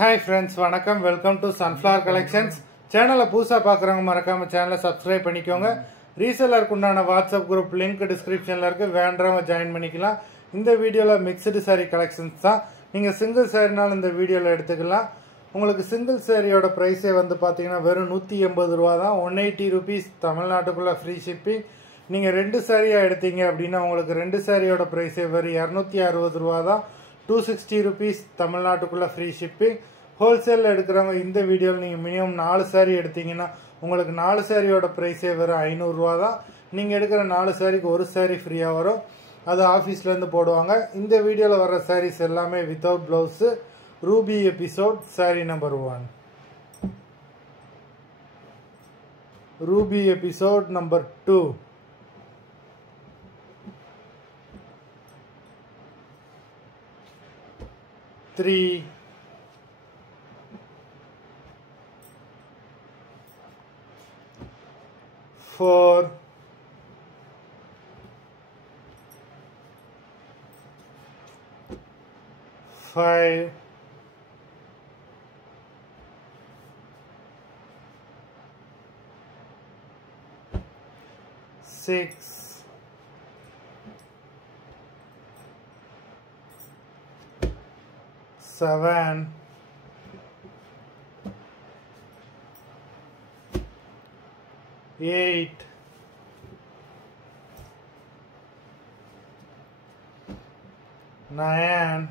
Hi friends, வணக்கம். Welcome to Sunflower Collections. சேனலை புதுசாக பார்க்குறவங்க மறக்காம சேனலை சப்ஸ்கிரைப் பண்ணிக்கோங்க. ரீசெல்லருக்கு உண்டான வாட்ஸ்அப் குரூப் லிங்க் டிஸ்கிரிப்ஷனில் இருக்குது, வேண்டவங்க ஜாயின் பண்ணிக்கலாம். இந்த வீடியோவில் மிக்சடு சாரீ கலெக்ஷன்ஸ் தான். நீங்கள் சிங்கிள் சாரினாலும் இந்த வீடியோவில் எடுத்துக்கலாம். உங்களுக்கு சிங்கிள் சாரியோட ப்ரைஸே வந்து பார்த்தீங்கன்னா வெறும் 180 ரூபா தான். 180 ருபீஸ் தமிழ்நாட்டுக்குள்ளே ஃப்ரீ ஷிப்பிங். நீங்கள் 2 சாரியாக எடுத்தீங்க அப்படின்னா உங்களுக்கு 2 சாரியோட ப்ரைஸே வெறும் 260 ரூபா தான். 260 ருபீஸ் தமிழ்நாட்டுக்குள்ளே ஃப்ரீ ஷிப்பிங். ஹோல்சேலில் எடுக்கிறவங்க இந்த வீடியோவில் நீங்கள் மினிமம் 4 சாரீ எடுத்தீங்கன்னா உங்களுக்கு 4 சாரியோட ப்ரைஸே வெறும் 500 ரூபா தான். நீங்கள் எடுக்கிற 4 சாரிக்கு ஒரு சாரீ ஃப்ரீயாக வரும். அது ஆஃபீஸ்லேருந்து போடுவாங்க. இந்த வீடியோவில் வர்ற சாரீஸ் எல்லாமே without blouse. Ruby episode sari number 1. Ruby episode number 2. Three, 4, 5, 6, 7, 8, 9,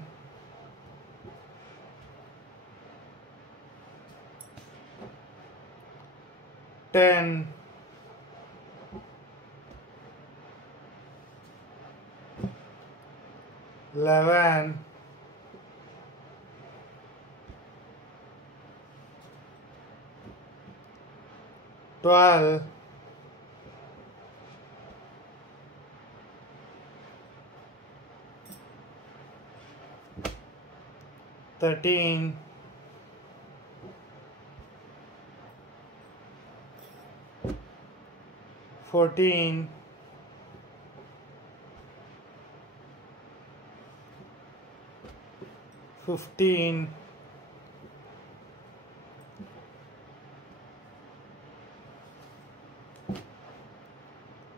10, 11, 12, 13, 14, 15,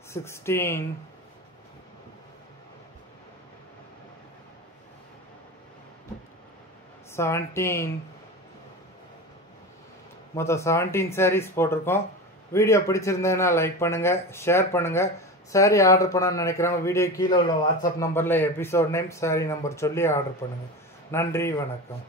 16, 17. மொத்தம் 17 சாரீஸ் போட்டிருக்கோம். வீடியோ பிடிச்சிருந்ததுன்னா லைக் பண்ணுங்கள், ஷேர் பண்ணுங்கள். சாரீ ஆர்டர் பண்ணணும்னு நினைக்கிறவங்க வீடியோ கீழே உள்ள வாட்ஸ்அப் நம்பரில் எபிசோட் நேம் சாரீ நம்பர் சொல்லி ஆர்டர் பண்ணுங்கள். நன்றி, வணக்கம்.